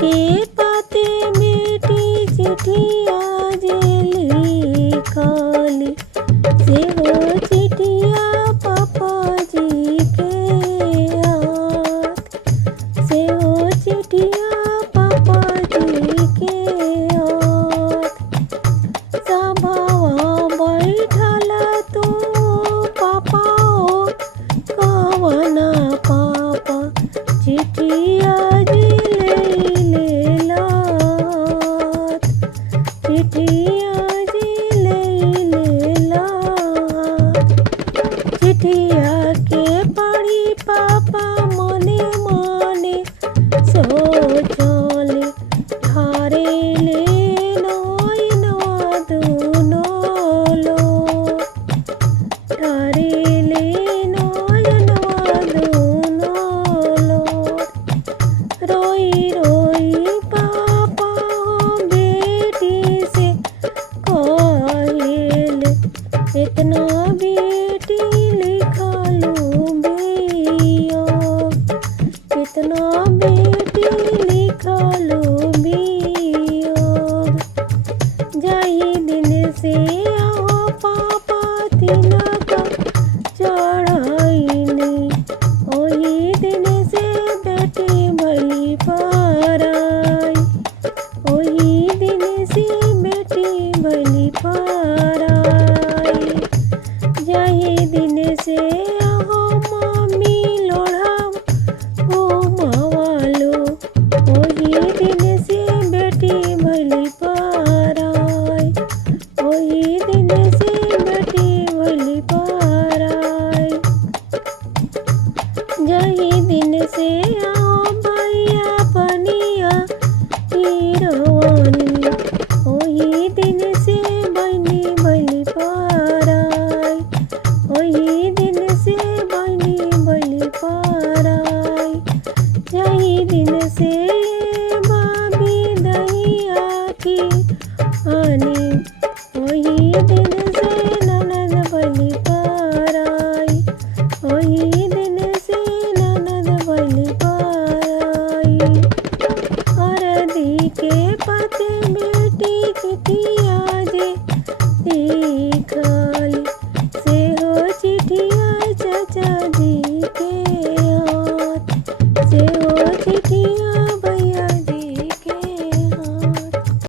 के पाते बेटी चिठिया जे लिखली से हो चिठिया पापा जी के हाथ से हो चिठिया पापा जी के हाथ सभावा बैठल तू पापा हो कवना पापा चिठिया जी लेलात चिठिया जी लेलात चिठिया के पढ़ी पापा मने मने सोचले ठारे ले नोय नवा दुनो लो ठारे ले नोय नवा दुनो लो रोई रोई पापा बेटी से कहेले इतना बेटी लिखलू बियो इतना बेटी लिखलू बियो जाही दिन से आओ पापा तिलक चढ़ाईनी ओही दिन से बेटी भली पाराई ओही दिन से बेटी भली पाराई जाही दिन से आहो मम्मी लोढ़ाव ओ मावालो ओही दिन से बेटी भली पाराई ओही दिन से बेटी भली पाराई जाही दिन से आओ भैया बनिया हीरोनी ओही दिन से बनी भली पाराई ओही दिन से बनी भली पाराई जाही दिन से भाभी दहिया की आने ओही दिन से ननद भली पाराई ओही दिन से ननद भली पाराई हरदी के पते बेटी चिठिया जे